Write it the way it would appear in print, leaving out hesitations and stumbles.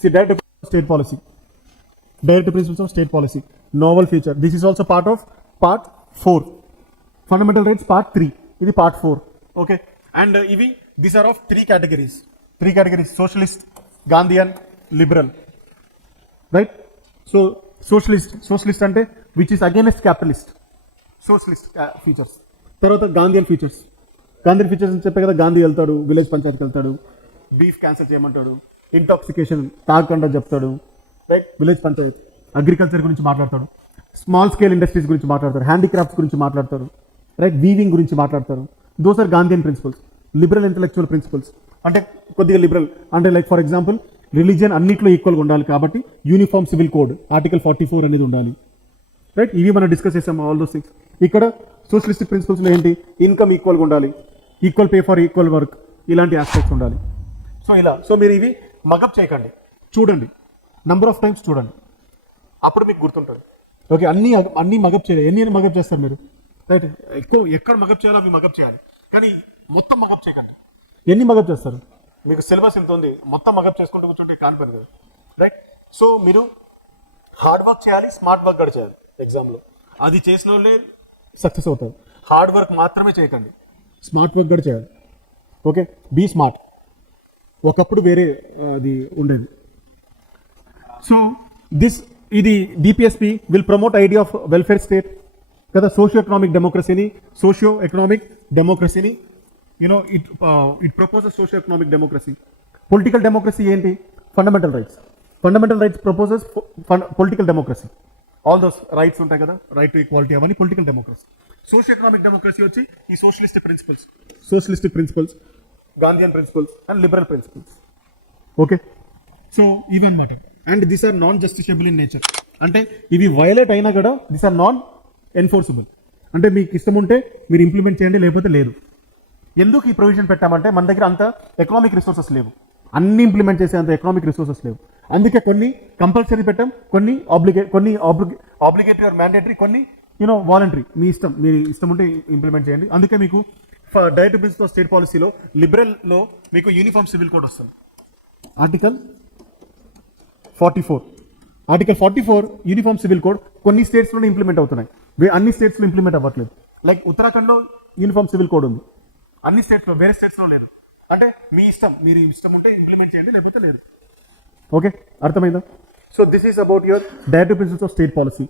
See, directive state policy. Directive principles of state policy. Novel feature. This is also part of part 4. Fundamental rights part 3. This is part 4. Okay. And these are of 3 categories. 3 categories: socialist, Gandhian, liberal. Right? So socialist ante which is against capitalist. Socialist features. తర్వాత Gandhian features. Gandhian features అని చెప్పే కదా, గాంధీ వెళ్తాడు, village పంచాయతీకి వెళ్తాడు, beef cancel చేయమంటాడు, intoxication తాగకుండా చెప్తాడు, right, village panchayat, agriculture గురించి మాట్లాడతాడు, స్మాల్ స్కేల్ ఇండస్ట్రీస్ గురించి మాట్లాడతారు, హ్యాండీక్రాఫ్ట్స్ గురించి మాట్లాడతారు, రైట్, వీవింగ్ గురించి మాట్లాడతారు. Those are Gandhian principles. Liberal intellectual principles అంటే కొద్దిగా లిబరల్ అంటే లైక్ ఫర్ ఎగ్జాంపుల్ రిలీజియన్ అన్నిట్లో ఈక్వల్గా ఉండాలి కాబట్టి యూనిఫామ్ సివిల్ కోడ్ ఆర్టికల్ 44 అనేది ఉండాలి, రైట్. ఇవి మనం డిస్కస్ చేసాము ఆల్ దోస్ థింగ్స్. ఇక్కడ సోషలిస్టిక్ ప్రిన్సిపల్స్లో ఏంటి, ఇన్కమ్ ఈక్వల్గా ఉండాలి, equal pay for equal work, ఇలాంటి ఆస్పెక్ట్స్ ఉండాలి. సో మీరు ఇవి మగప్ చేయకండి, చూడండి, నంబర్ ఆఫ్ టైమ్స్ చూడండి, అప్పుడు మీకు గుర్తుంటుంది. ఓకే, అన్ని మగప్ చేయాలి. ఎన్ని మగప్ చేస్తారు మీరు, రైట్? ఎక్కడ మగప్ చేయాలో అవి మగప్ చేయాలి, కానీ మొత్తం మగప్ చేయకండి. ఎన్ని మగప్ చేస్తారు? మీకు సిలబస్ ఎంత ఉంది, మొత్తం మగప్ చేసుకుంటూ కూర్చుంటే కానిపోయింది కదా, రైట్. సో మీరు హార్డ్ వర్క్ చేయాలి, స్మార్ట్ వర్క్ కూడా చేయాలి ఎగ్జామ్లో. అది చేసిన వాళ్ళే సక్సెస్ అవుతారు. హార్డ్ వర్క్ మాత్రమే చేయకండి, స్మార్ట్ వర్క్ కూడా చేయాలి. Okay, be smart. ఒకప్పుడు వేరే అది ఉండేది. సో ఇది DPSP will promote idea of welfare state కదా, సోషియో ఎకనామిక్ డెమోక్రసీని it proposes socio economic democracy. Political democracy ఏంటి? Fundamental rights proposes political democracy. All those rights ఉంటాయి కదా, రైట్ టు ఈక్వాలిటీ, అవన్నీ political democracy. Socio economic democracy వచ్చి ఈ socialistic principles, Gandhian principles and liberal principles. Okay, so ఇవన్నమాట. And these are non justiciable in nature, అంటే ఇవి violate అయినా కూడా దీస్ ఆర్ నాన్ ఎన్ఫోర్సబుల్. అంటే మీకు ఇష్టం ఉంటే మీరు ఇంప్లిమెంట్ చేయండి, లేకపోతే లేదు. ఎందుకు ఈ ప్రొవిజన్ పెట్టామంటే మన దగ్గర అంత ఎకనామిక్ రిసోర్సెస్ లేవు, అన్ని ఇంప్లిమెంట్ చేసే అంత ఎకనామిక్ రిసోర్సెస్ లేవు. అందుకే కొన్ని కంపల్సరీ పెట్టాం, కొన్ని ఆబ్లిగేటరీ ఆర్ మ్యాండేటరీ, కొన్ని వాలంటరీ. మీరు ఇష్టం ఉంటే ఇంప్లిమెంట్ చేయండి. అందుకే మీకు డైరెక్టివ్ ప్రిన్సిపల్ ఆఫ్ స్టేట్ పాలసీలో లిబరల్లో మీకు యూనిఫామ్ సివిల్ కోడ్ వస్తుంది. ఆర్టికల్ 44 యూనిఫామ్ సివిల్ కోడ్ కొన్ని స్టేట్స్లోనే ఇంప్లిమెంట్ అవుతున్నాయి, అన్ని స్టేట్స్లో ఇంప్లిమెంట్ అవ్వట్లేదు. లైక్ ఉత్తరాఖండ్లో యూనిఫామ్ సివిల్ కోడ్ ఉంది, అన్ని స్టేట్స్లో, వేరే స్టేట్స్లో లేదు. అంటే మీరు ఇష్టం ఉంటే ఇంప్లిమెంట్ చేయండి, లేకపోతే లేదు. ఓకే, అర్థమైందా? So this is about your directive principles of state policy.